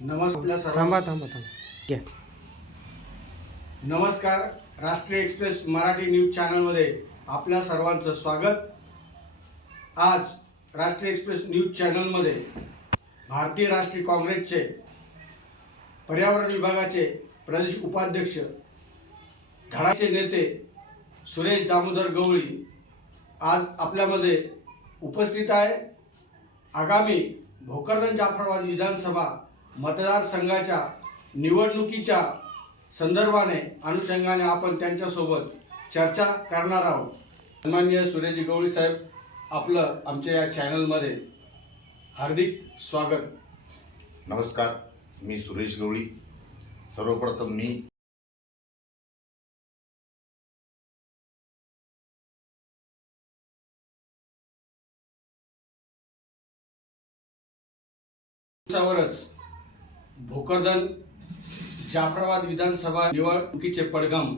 नमस्कार थांबा घ्या. नमस्कार. राष्ट्रीय एक्सप्रेस मराठी न्यूज चॅनलमध्ये आपल्या सर्वांचं स्वागत. आज राष्ट्रीय एक्सप्रेस न्यूज चॅनलमध्ये भारतीय राष्ट्रीय काँग्रेसचे पर्यावरण विभागाचे प्रदेश उपाध्यक्ष धडाचे नेते सुरेश दामोदर गवळी आज आपल्यामध्ये उपस्थित आहे. आगामी भोकरदन जाफराबाद विधानसभा मतदारसंघाच्या निवडणुकीच्या संदर्भाने अनुषंगाने आपण त्यांच्यासोबत चर्चा करणार आहोत. सन्माननीय सुरेश गवळी साहेब, आपलं आमच्या या चॅनलमध्ये हार्दिक स्वागत. नमस्कार, मी सुरेश गवळी. सर्वप्रथम मी भोकरदन जाफराबाद विधानसभा निवडणुकीचे पडघम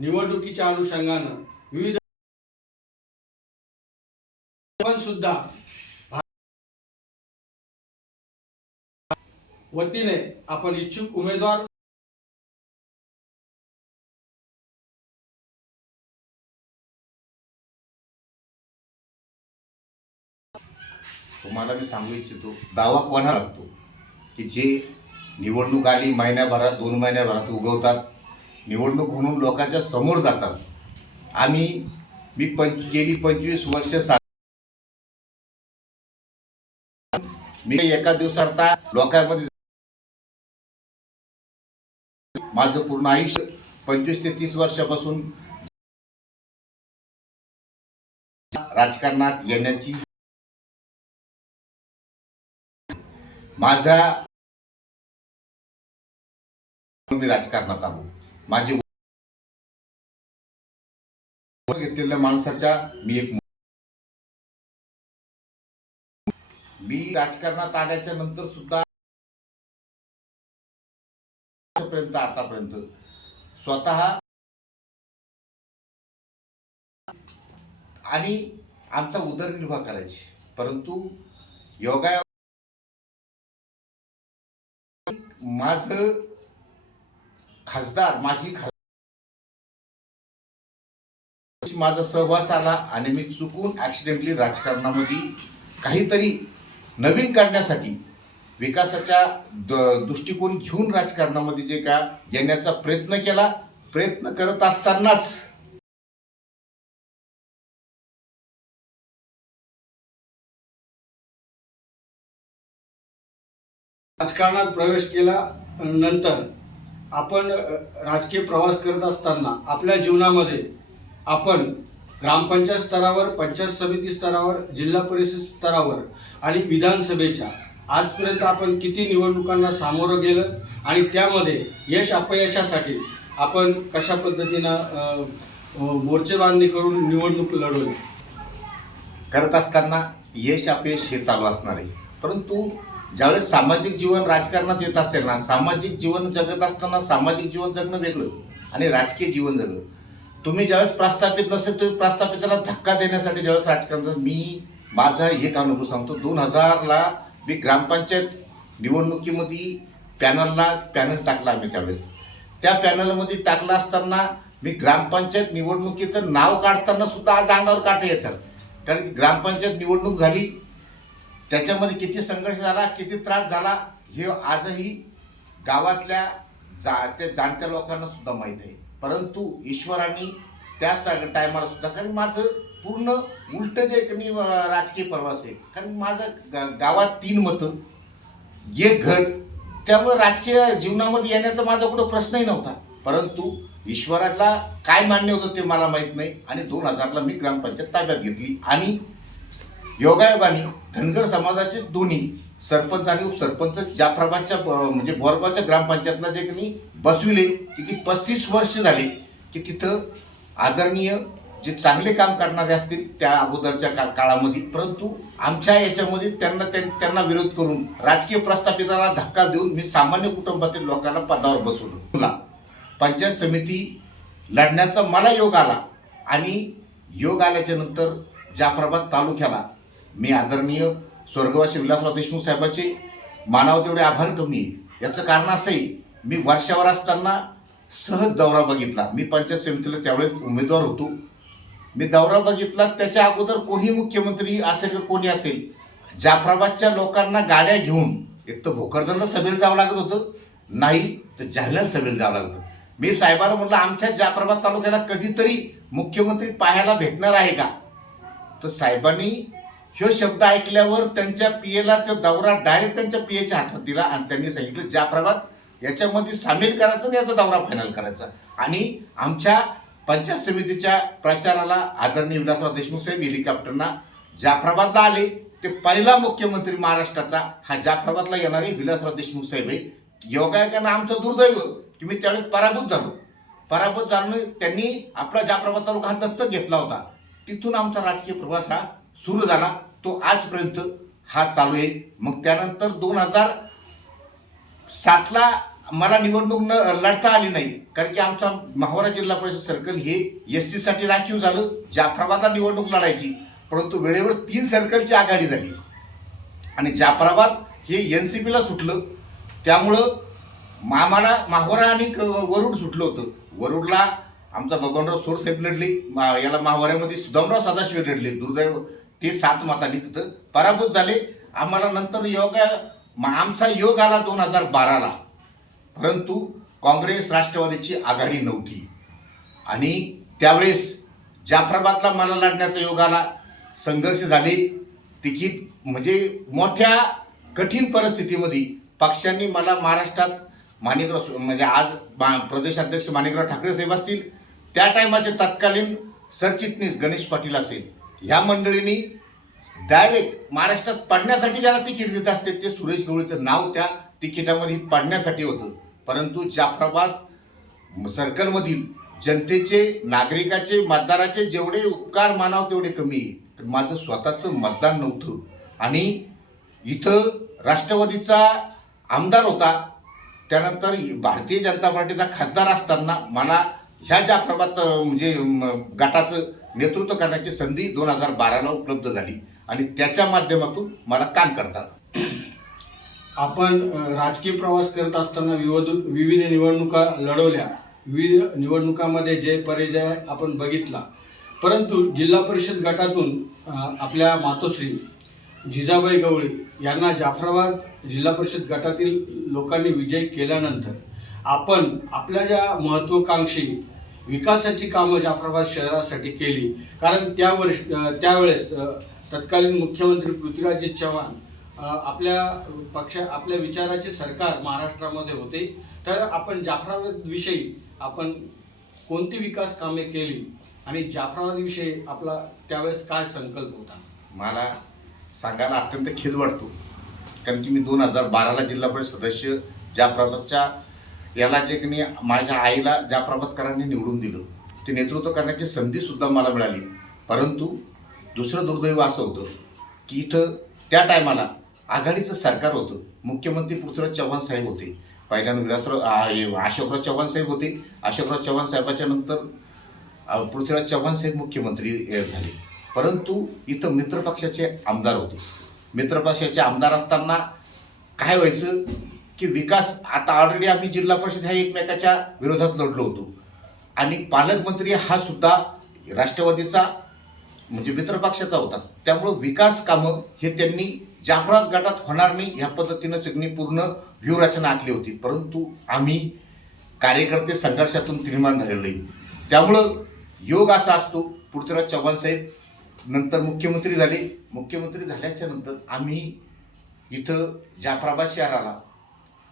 निवडणुकीच्या अनुषंगानं विविध सुद्धा वतीने आपण इच्छुक उमेदवार तुम्हाला मी सांगू इच्छितो, दावा कोणाला लागतो की जे निवडणूक आली महिन्याभरात 2 महिन्याभरात उगवतात, निवडणूक म्हणून लोकांच्या समोर जातात. मी गेली 25 वर्ष मी एका दिवसात लोकांमध्ये माझं पूर्ण आयुष्य 25 ते 30 वर्षापासून राजकारणात येण्याची माझा मी राजकारणात आलो. माझी घेतलेल्या माणसाच्या मी राजकारणात आल्याच्या नंतर सुद्धा आतापर्यंत स्वतः आणि आमचा उदरनिर्वाह करायचे, परंतु योगायोग माझं खासदार माझा सहवास आला आणि मी चुकून ऍक्सिडेंटली राजकारणामध्ये काहीतरी नवीन करण्यासाठी विकासाच्या दृष्टिकोन घेऊन राजकारणामध्ये जे का येण्याचा प्रयत्न करत असतानाच राजकारणात प्रवेश केला. नंतर आपण राजकीय प्रवास करत असताना आपल्या जीवनामध्ये आपण ग्रामपंचायत स्तरावर, पंचायत समिती स्तरावर, जिल्हा परिषद स्तरावर आणि विधानसभेच्या आजपर्यंत आपण किती निवडणुकांना सामोरं गेलं आणि त्यामध्ये यश अपयशासाठी आपण कशा पद्धतीनं मोर्चे बांधणी करून निवडणूक लढवली. करत असताना यश अपयश हे चालू असणार आहे, परंतु ज्यावेळेस सामाजिक जीवन राजकारणात येत असेल ना, सामाजिक जीवन जगत असताना सामाजिक जीवन जगणं वेगळं आणि राजकीय जीवन वेगळं. तुम्ही ज्यावेळेस प्रस्थापित नसेल, तुम्ही प्रस्थापिताला धक्का देण्यासाठी ज्यावेळेस राजकारणात, मी माझा एक अनुभव सांगतो. 2000ला मी ग्रामपंचायत निवडणुकीमध्ये पॅनल टाकला. आम्ही त्यावेळेस त्या पॅनलमध्ये टाकला असताना मी ग्रामपंचायत निवडणुकीचं नाव काढताना सुद्धा आज अंगावर काटे येतात. कारण की ग्रामपंचायत निवडणूक झाली, त्याच्यामध्ये किती संघर्ष झाला, किती त्रास झाला हे आजही गावातल्या त्या जाणत्या लोकांना सुद्धा माहीत आहे. परंतु ईश्वरांनी त्याच टायमाला सुद्धा, कारण माझं पूर्ण उलट जे राजकीय प्रवास आहे, कारण माझं गावात 3 मतं, 1 घर, त्यामुळे राजकीय जीवनामध्ये येण्याचा माझा कुठं प्रश्नही नव्हता. परंतु ईश्वराला काय मान्य होतं ते मला माहीत नाही आणि 2000ला मी ग्रामपंचायत ताब्यात घेतली आणि योगायोगाने धनगर समाजाचे दोन्ही सरपंच आणि उपसरपंच जाफराबादच्या म्हणजे बोरगावच्या ग्रामपंचायतला जे की बसविले. किती 35 वर्ष झाले की तिथं आदरणीय जे चांगले काम करणारे असतील त्या अगोदरच्या काळामध्ये, परंतु आमच्या याच्यामध्ये त्यांना विरोध करून राजकीय प्रस्थापिताला धक्का देऊन मी सामान्य कुटुंबातील लोकांना पदावर बसवलं. पंचायत समिती लढण्याचा मला योग आला आणि योग आल्याच्या नंतर जाफराबाद तालुक्याला मी आदरणीय स्वर्गवासी विलासराव देशमुख साहेबांचे मानावं तेवढे आभार कमी आहे. याचं कारण असं आहे, मी वर्षावर असताना सहज दौरा बघितला. मी पंचायत समितीला त्यावेळेस उमेदवार होतो. मी दौरा बघितला. त्याच्या अगोदर कोणी मुख्यमंत्री असेल का कोणी असेल, जाफराबादच्या लोकांना गाड्या घेऊन एक तर भोकरदनला सभेला जावं लागत होतं, नाही तर जालन्याला सभेला जावं लागत होतं. मी साहेबांना म्हटलं, आमच्या जाफराबाद तालुक्याला कधीतरी मुख्यमंत्री पाहायला भेटणार आहे का? तर साहेबांनी ह्यो शब्द ऐकल्यावर त्यांच्या पीएला तो दौरा डायरेक्ट त्यांच्या पीएच्या हातात दिला आणि त्यांनी सांगितलं जाफराबाद याच्यामध्ये सामील करायचं आणि याचा दौरा फायनल करायचा. आणि आमच्या पंचायत समितीच्या प्रचाराला आदरणीय विलासराव देशमुख साहेब हेलिकॉप्टरना जाफराबादला आले. ते पहिला मुख्यमंत्री महाराष्ट्राचा हा जाफराबादला येणारे विलासराव देशमुख साहेब आहे. योगायोगानं आमचं दुर्दैव की मी त्यावेळेस पराभूत झालो. त्यांनी आपला जाफराबाद तालुका हा दत्तक घेतला होता. तिथून आमचा राजकीय प्रवास हा सुरू झाला. तो आजपर्यंत हा चालू आहे. मग त्यानंतर 2007ला मला निवडणूक लढता आली नाही, कारण की आमचा माहुरा जिल्हा परिषद सर्कल हे SC साठी राखीव झालं. जाफराबादला निवडणूक लढायची, परंतु वेळेवर 3 सर्कलची आघाडी झाली आणि जाफराबाद हे NCPला सुटलं. त्यामुळं आम्हाला माहुरा आणि वरुड सुटलं होतं. वरुडला आमचा बबनराव सोरसाहेब लढले, याला माहुऱ्यामध्ये सुदामराव सदाशिव लढले. दुर्दैव ते 7 मतांनी तिथं पराभूत झाले. आम्हाला नंतर आमचा योग आला 2012ला, परंतु काँग्रेस राष्ट्रवादीची आघाडी नव्हती आणि त्यावेळेस जाफराबादला मला लढण्याचा योग आला. संघर्ष झाले. तिकीट म्हणजे मोठ्या कठीण परिस्थितीमध्ये पक्षांनी मला महाराष्ट्रात माणिकराव म्हणजे आज प्रदेशाध्यक्ष माणिकराव ठाकरे साहेब असतील, त्या टायमाचे तत्कालीन सरचिटणीस गणेश पाटील असेल, ह्या मंडळींनी डायरेक्ट महाराष्ट्रात पडण्यासाठी ज्याला तिकीट देत असते ते सुरेश गवळीचं नाव त्या तिकिटामध्ये पडण्यासाठी होतं. परंतु जाफराबाद सर्कलमधील जनतेचे, नागरिकाचे, मतदाराचे जेवढे उपकार मानाव तेवढे कमी आहे. तर माझं स्वतःचं मतदान नव्हतं आणि इथं राष्ट्रवादीचा आमदार होता, त्यानंतर भारतीय जनता पार्टीचा खासदार असताना मला ह्या जाफराबाद म्हणजे गटाचं नेतृत्व करण्याची संधी 2012ला उपलब्ध झाली आणि त्याच्या माध्यमातून मला काम करतात. आपण राजकीय प्रवास करत असताना विविध निवडणुका लढवल्या. विविध निवडणुकामध्ये जय पराजय आपण बघितला, परंतु जिल्हा परिषद गटातून आपल्या मातोश्री जिजाबाई गवळी यांना जाफराबाद जिल्हा परिषद गटातील लोकांनी विजय केल्यानंतर आपण आपल्या ज्या महत्त्वाकांक्षी विकासाची कामं जाफराबाद शहरासाठी केली. कारण त्यावेळेस तत्कालीन मुख्यमंत्री पृथ्वीराज चव्हाण आपल्या विचाराचे सरकार महाराष्ट्रामध्ये होते. तर आपण जाफराबादविषयी आपण कोणती विकास कामे केली आणि जाफराबादविषयी आपला त्यावेळेस काय संकल्प होता? मला सांगायला अत्यंत खेद वाटतो, कारण की मी 2012ला जिल्हा परिषद सदस्य जाफराबादच्या याला जे की माझ्या आईला जाफराबादकरांनी निवडून दिलं, ते नेतृत्व करण्याची संधीसुद्धा मला मिळाली. परंतु दुसरं दुर्दैव असं होतं की इथं त्या टायमाला आघाडीचं सरकार होतं. मुख्यमंत्री पृथ्वीराज चव्हाण साहेब होते. पहिल्यांदा अशोकराव चव्हाण साहेब होते. अशोकराव चव्हाण साहेबाच्या नंतर पृथ्वीराज चव्हाण साहेब मुख्यमंत्री झाले. परंतु इथं मित्रपक्षाचे आमदार होते. मित्रपक्षाचे आमदार असताना काय व्हायचं की विकास आता ऑलरेडी आम्ही जिल्हा परिषद ह्या एकमेकाच्या विरोधात लढलो होतो आणि पालकमंत्री हा सुद्धा राष्ट्रवादीचा म्हणजे मित्रपक्षाचा होता. त्यामुळं विकास कामं हे त्यांनी जाफराबाद गटात होणार नाही ह्या पद्धतीनं त्यांनी पूर्ण व्यूहरचना आखली होती. परंतु आम्ही कार्यकर्ते संघर्षातून निर्माण झालेलो आहे. त्यामुळं योग असा असतो, पृथ्वीराज चव्हाण साहेब नंतर मुख्यमंत्री झाले. मुख्यमंत्री झाल्याच्या नंतर आम्ही इथं जाफराबाद शहराला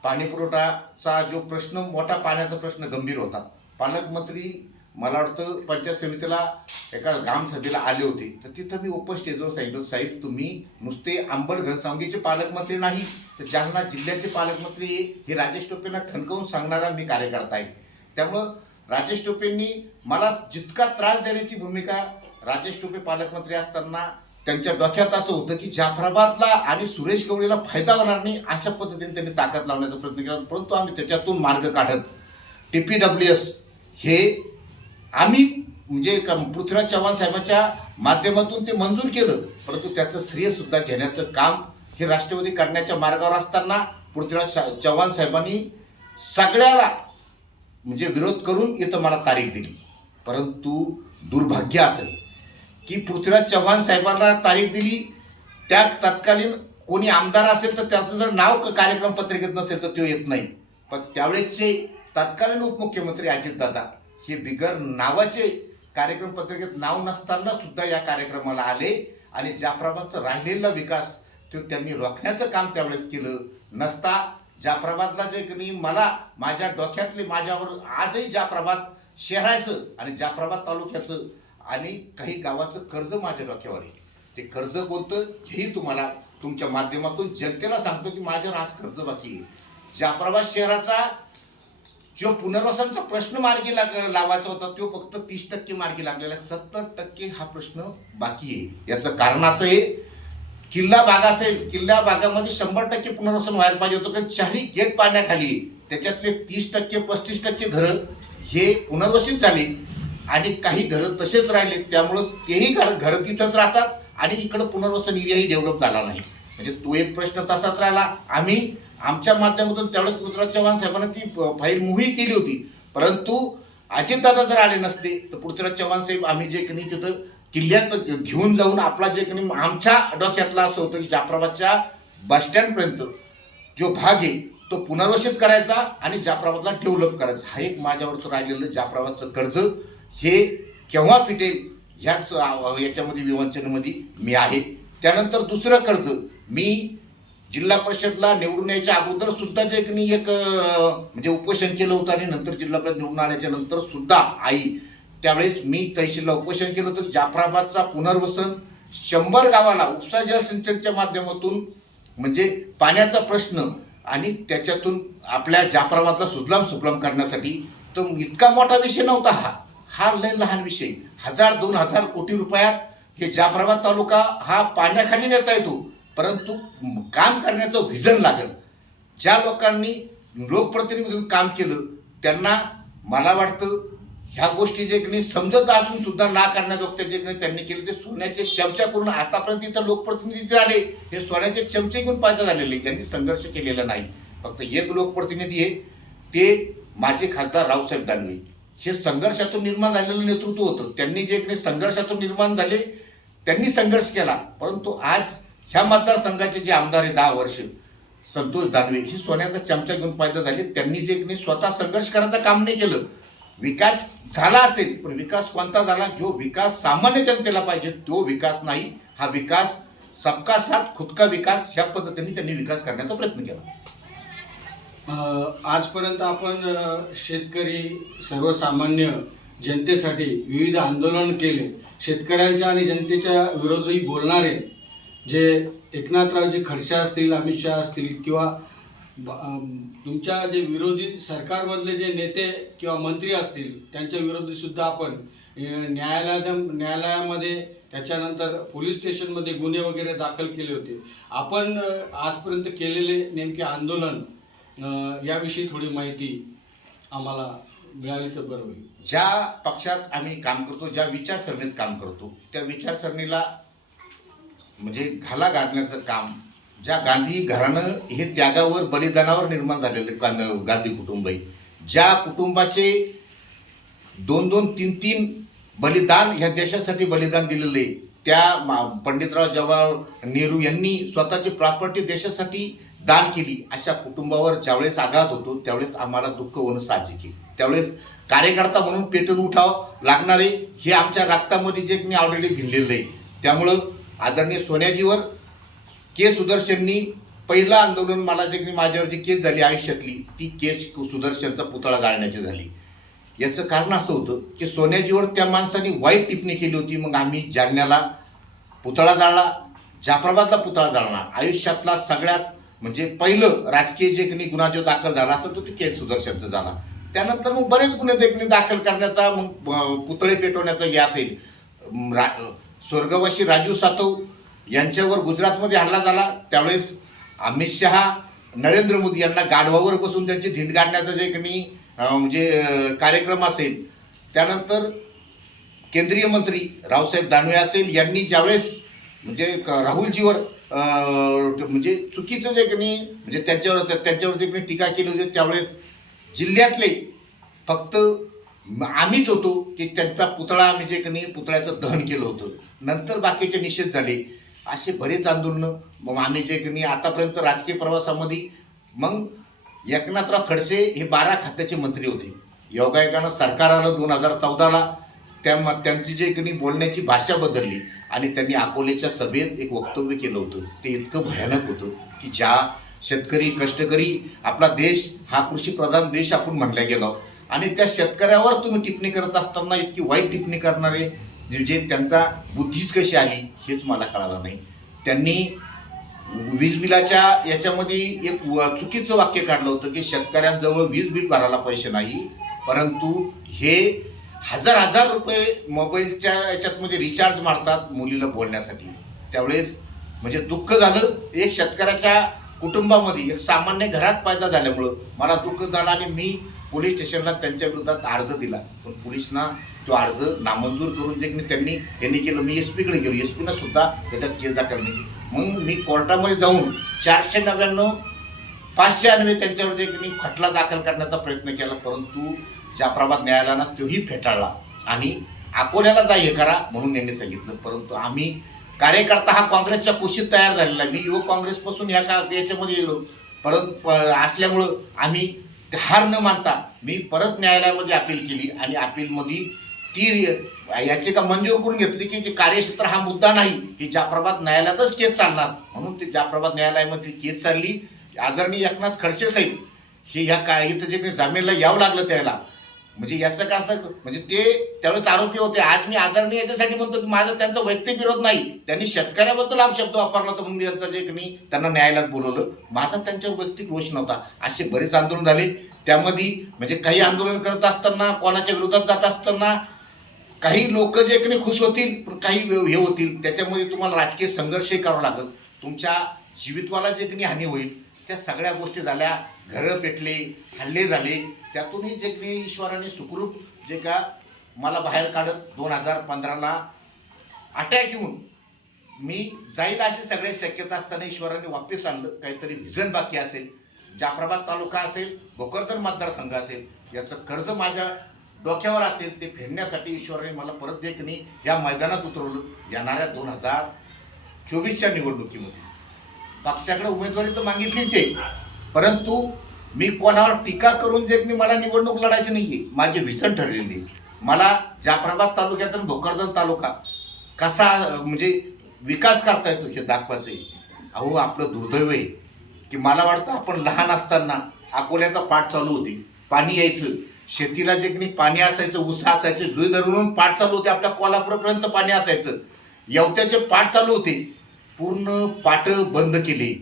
पाणीपुरवठाचा जो प्रश्न, मोठा पाण्याचा प्रश्न गंभीर होता. पालकमंत्री मला वाटतं पंचायत समितीला एका ग्रामसभेला आले होते, तर तिथं मी ओपन स्टेजवर सांगितलं, साहेब तुम्ही नुसते आंबड घनसावंगीचे पालकमंत्री नाही तर जालना जिल्ह्याचे पालकमंत्री हे राजेश टोपेंना ठणकावून सांगणारा मी कार्यकर्ता आहे. त्यामुळं राजेश टोपेंनी मला जितका त्रास देण्याची भूमिका राजेश टोपे पालकमंत्री असताना त्यांच्या डोक्यात असं होतं की जाफराबादला आणि सुरेश गवळीला फायदा होणार नाही अशा पद्धतीने त्यांनी ताकद लावण्याचा प्रयत्न केला. परंतु आम्ही त्याच्यातून मार्ग काढत TPWS हे आम्ही म्हणजे पृथ्वीराज चव्हाण साहेबांच्या माध्यमातून ते मंजूर केलं, परंतु त्याचं श्रेय सुद्धा घेण्याचं काम हे राष्ट्रवादी करण्याच्या मार्गावर असताना पृथ्वीराज चव्हाण साहेबांनी सगळ्याला म्हणजे विरोध करून इथं मला तारीख दिली. परंतु दुर्भाग्य असेल की पृथ्वीराज चव्हाण साहेबांना तारीख दिली, त्या तत्कालीन कोणी आमदार असेल तर त्याचं जर नाव कार्यक्रम पत्रिकेत नसेल तर तो येत नाही. पण त्यावेळेसचे तत्कालीन उपमुख्यमंत्री अजितदादा हे बिगर नावाचे कार्यक्रम पत्रिकेत नाव नसताना सुद्धा या कार्यक्रमाला आले आणि जाफराबादचा राहिलेला विकास तो त्यांनी रोखण्याचं काम त्यावेळेस केलं. नसता जाफराबादला जे की मला माझ्या डोक्यातले माझ्यावर आजही जाफराबाद शहराचं आणि जाफराबाद तालुक्याचं आणि काही गावाचं कर्ज माझ्या डोक्यावर आहे. ते कर्ज कोणतं हेही तुम्हाला तुमच्या माध्यमातून जनतेला सांगतो की माझ्यावर आज कर्ज बाकी आहे. जाफराबाद शहराचा जो पुनर्वसनाचा प्रश्न मार्गी लावायचा होता तो फक्त 30% मार्गी लागलेला आहे. 70% हा प्रश्न बाकी आहे. याचं कारण असं आहे, किल्ला भाग असेल, किल्ला भागामध्ये 100% पुनर्वसन व्हायला पाहिजे होतं, कारण चारही गेट पाण्याखाली त्याच्यातले 30% 35% घरं हे पुनर्वसित झाले आणि काही घरं तसेच राहिले. त्यामुळं तेही घरं तिथंच राहतात आणि इकडं पुनर्वसन एरियाही डेव्हलप झाला नाही. म्हणजे तो एक प्रश्न तसाच राहिला. आम्ही आमच्या माध्यमातून त्यावेळेस पृथ्वीराज चव्हाण साहेबांना ती फाईल मूव्ही केली होती, परंतु अजितदादा जर आले नसते तर पृथ्वीराज चव्हाण साहेब आम्ही जे काही तिथं किल्ल्यात घेऊन जाऊन आपला जे काही आमच्या डोक्यातला असं होतं की जाफराबादच्या बसस्टँडपर्यंत जो भाग आहे तो पुनर्वसित करायचा आणि जाफराबादला डेव्हलप करायचा. हा एक माझ्यावरचं राहिलेलं जाफराबादचं कर्ज हे केव्हा फिटेल ह्याच याच्यामध्ये विवंचनेमध्ये मी आहे. त्यानंतर दुसरं कर्ज, मी जिल्हा परिषदला निवडून यायच्या अगोदर सुद्धा जे की एक म्हणजे उपोषण केलं होतं आणि नंतर जिल्हा परिषद निवडून आल्याच्या नंतर सुद्धा आई त्यावेळेस मी तहसीलला उपोषण केलं होतं. जाफराबादचा पुनर्वसन 100 गावाला उपसा जल सिंचनच्या माध्यमातून म्हणजे पाण्याचा प्रश्न आणि त्याच्यातून आपल्या जाफराबादला सुजलाम सुफलाम करण्यासाठी, तर इतका मोठा विषय नव्हता हा लय लहान विषय. 1000-2000 कोटी रुपयात हे जाफराबाद तालुका हा पाण्याखाली नेता येतो, परंतु काम करण्याचं व्हिजन लागेल. ज्या लोकांनी लोकप्रतिनिधी म्हणून काम केलं त्यांना मला वाटतं ह्या गोष्टी जे की समजत असून सुद्धा ना करण्याजोगते जे काही त्यांनी केले ते सोन्याचे चमचा करून आतापर्यंत इथं लोकप्रतिनिधी जे आले हे सोन्याचे चमचे घेऊन पैदा झालेले, त्यांनी संघर्ष केलेला नाही. फक्त एक लोकप्रतिनिधी आहे ते माझे खासदार रावसाहेब दानवे. हे संघर्षातून निर्माण झालेलं नेतृत्व होतं. त्यांनी जे काही संघर्षातून निर्माण झाले त्यांनी संघर्ष केला, परंतु आज ह्या मतदारसंघाचे जे आमदार आहे 10 वर्ष संतोष दानवे हे सोन्याचा चमचा घेऊन पैदा झाले. त्यांनी जे काही स्वतः संघर्ष करायचं काम नाही केलं. विकास झाला असेल पण विकास कोणता झाला, जो विकास सामान्य जनतेला पाहिजे तो विकास नाही. हा विकास सबका साथ खुद का विकास ह्या पद्धतीने त्यांनी विकास करण्याचा प्रयत्न केला. आजपर्यंत आपण शेतकरी सर्वसामान्य जनतेसाठी विविध आंदोलन केले. शेतकऱ्यांच्या आणि जनतेच्या विरोधी बोलणारे जे एकनाथरावजी खडसे असतील, अमित शहा असतील किंवा तुमच्या जे विरोधी सरकारमधले जे नेते किंवा मंत्री असतील त्यांच्या विरोधी सुद्धा आपण न्यायालयामध्ये त्याच्यानंतर पोलीस स्टेशनमध्ये गुन्हे वगैरे दाखल केले होते. आपण आजपर्यंत केलेले नेमके आंदोलन याविषयी थोडी माहिती आम्हाला मिळाली तर बरं होईल. ज्या पक्षात आम्ही काम करतो, ज्या विचारसरणीत काम करतो त्या विचारसरणीला म्हणजे घाला घालण्याचं काम, ज्या गांधी घराणं हे त्यागावर बलिदानावर निर्माण झालेले गांधी कुटुंब आहे, ज्या कुटुंबाचे 2-2, 3-3 बलिदान ह्या देशासाठी बलिदान दिलेले, त्या पंडितराव जवाहरलाल नेहरू यांनी स्वतःची प्रॉपर्टी देशासाठी दान केली, अशा कुटुंबावर ज्यावेळेस आघात होतो त्यावेळेस आम्हाला दुःख होणं साहजिक आहे. त्यावेळेस कार्यकर्ता म्हणून पेटून उठावं लागणारे हे आमच्या रक्तामध्ये जे मी ऑलरेडी भिनलेलं आहे. त्यामुळं आदरणीय सोन्याजीवर के सुदर्शननी पहिलं आंदोलन मला जे की माझ्यावर जी केस झाली आयुष्यातली ती केस सुदर्शनचा पुतळा जाळण्याची झाली. याचं कारण असं होतं की सोन्याजीवर त्या माणसाने वाईट टिप्पणी केली होती. मग आम्ही जालन्याला पुतळा जाळला, जाफराबादला पुतळा जाळला. आयुष्यातला सगळ्यात म्हणजे पहिलं राजकीय जे काही गुन्हा जो दाखल झाला असं तो के सुदर्शनचा झाला. त्यानंतर मग बरेच गुन्हे देखील दाखल करण्याचा, मग पुतळे पेटवण्याचा हे असेल. स्वर्गवासी राजीव सातव यांच्यावर गुजरातमध्ये हल्ला झाला त्यावेळेस अमित शहा नरेंद्र मोदी यांना गाढवावर बसून त्यांची धिंड काढण्याचा जे काही म्हणजे कार्यक्रम असेल. त्यानंतर केंद्रीय मंत्री रावसाहेब दानवे असेल यांनी ज्यावेळेस म्हणजे राहुलजीवर म्हणजे चुकीचं जे की नाही म्हणजे त्यांच्यावर जे काही टीका केली होती त्यावेळेस जिल्ह्यातले फक्त आम्हीच होतो की त्यांचा पुतळा आम्ही जे की नाही पुतळ्याचं दहन केलं होतं. नंतर बाकीचे निषेध झाले. असे बरेच आंदोलनं मग आम्ही जे की नाही आतापर्यंत राजकीय प्रवासामध्ये मग एकनाथराव खडसे हे 12 खात्याचे मंत्री होते. योगायोगानं सरकार आलं 2014ला. त्यांची जे की नाही बोलण्याची भाषा बदलली आणि त्यांनी अकोलेच्या सभेत एक वक्तव्य केलं होतं. ते इतकं भयानक होतं की ज्या शेतकरी कष्टकरी आपला देश हा कृषीप्रधान देश आपण म्हणला गेलो आणि त्या शेतकऱ्यावर तुम्ही टिप्पणी करत असताना इतकी वाईट टिप्पणी करणारे जे त्यांना बुद्धीच कशी आली हेच मला कळालं नाही. त्यांनी वीज बिलाच्या याच्यामध्ये एक चुकीचं वाक्य काढलं होतं की शेतकऱ्यांजवळ वीज बिल भरायला पैसे नाही, परंतु हे हजार रुपये मोबाईलच्या याच्यातमध्ये रिचार्ज मारतात मुलीला बोलण्यासाठी. त्यावेळेस म्हणजे दुःख झालं. एक शेतकऱ्याच्या कुटुंबामध्ये एक सामान्य घरात पैदा झाल्यामुळं मला दुःख झालं आणि मी पोलीस स्टेशनला त्यांच्या विरोधात अर्ज दिला. पण पोलिसना तो अर्ज नामंजूर करून जे त्यांनी केलं. मी SP कडे गेलो. SP सुद्धा त्याच्यात केस दाखल नाही. मग मी कोर्टामध्ये जाऊन 499 590 त्यांच्यावर जे की खटला दाखल करण्याचा प्रयत्न केला, परंतु जाफराबाद न्यायालयानं तोही फेटाळला आणि अकोल्याला जा हे करा म्हणून यांनी सांगितलं. परंतु आम्ही कार्यकर्ता हा काँग्रेसच्या कुशीत तयार झालेला आहे. मी युवक काँग्रेसपासून याच्यामध्ये गेलो, परंतु असल्यामुळं आम्ही हार न मानता मी परत न्यायालयामध्ये अपील केली आणि अपीलमध्ये ती याचिका मंजूर करून घेतली की जे कार्यक्षेत्र हा मुद्दा नाही, की जाफराबाद न्यायालयातच केस चालणार. म्हणून ते जाफराबाद न्यायालयामध्ये केस चालली. आदरणीय एकनाथ खडसे साहेब हे ह्या इथं जे काही जामीनला यावं लागलं त्याला म्हणजे याचं का असं म्हणजे ते त्यावेळेस आरोपी होते. आज मी आदरणीय याच्यासाठी म्हणतो की माझा त्यांचा वैयक्तिक विरोध नाही. त्यांनी शेतकऱ्याबद्दल शब्द वापरला तर म्हणून यांचा जे की त्यांना न्यायालयात बोलवलं. माझा त्यांच्यावर वैयक्तिक रोष नव्हता. असे बरेच आंदोलन झाले. त्यामध्ये म्हणजे काही आंदोलन करत असताना कोणाच्या विरोधात जात असताना काही लोक जे की खुश होतील पण काही हे होतील. त्याच्यामध्ये तुम्हाला राजकीय संघर्षही करावा लागेल. तुमच्या जीवितवाला जे की हानी होईल त्या सगळ्या गोष्टी झाल्या. घरं पेटले, हल्ले झाले. त्यातूनही जे की ईश्वराने सुखरूप जे का मला बाहेर काढत 2015ला अटॅक येऊन मी जाईल अशी सगळ्या शक्यता असताना ईश्वराने वापस आणलं. काहीतरी व्हिजन बाकी असेल, जाफराबाद तालुका असेल, भोकरदन मतदारसंघ असेल, याचं कर्ज माझ्या डोक्यावर असेल ते फेडण्यासाठी ईश्वराने मला परत जे की नाही या मैदानात उतरवलं. येणाऱ्या 2024च्या निवडणुकीमध्ये पक्षाकडे उमेदवारी तर मागितलीच आहे, परंतु मी कोणावर टीका करून जे मी मला निवडणूक लढायची नाहीये. माझे विजन ठरलेले. मला जाफराबाद तालुक्यातून भोकरदन तालुका कसा म्हणजे विकास करता येतो हे दाखवायचं आहे. अहो आपलं दुर्दैव आहे की मला वाटतं आपण लहान असताना अकोल्याचा पाठ चालू होते. पाणी यायचं शेतीला जे की पाणी असायचं, ऊस असायचं, जुई धरून पाठ चालू होते. आपल्या कोल्हापूरपर्यंत पाणी असायचं. येवत्याचे पाठ चालू होते. पूर्ण पाट बंद केले.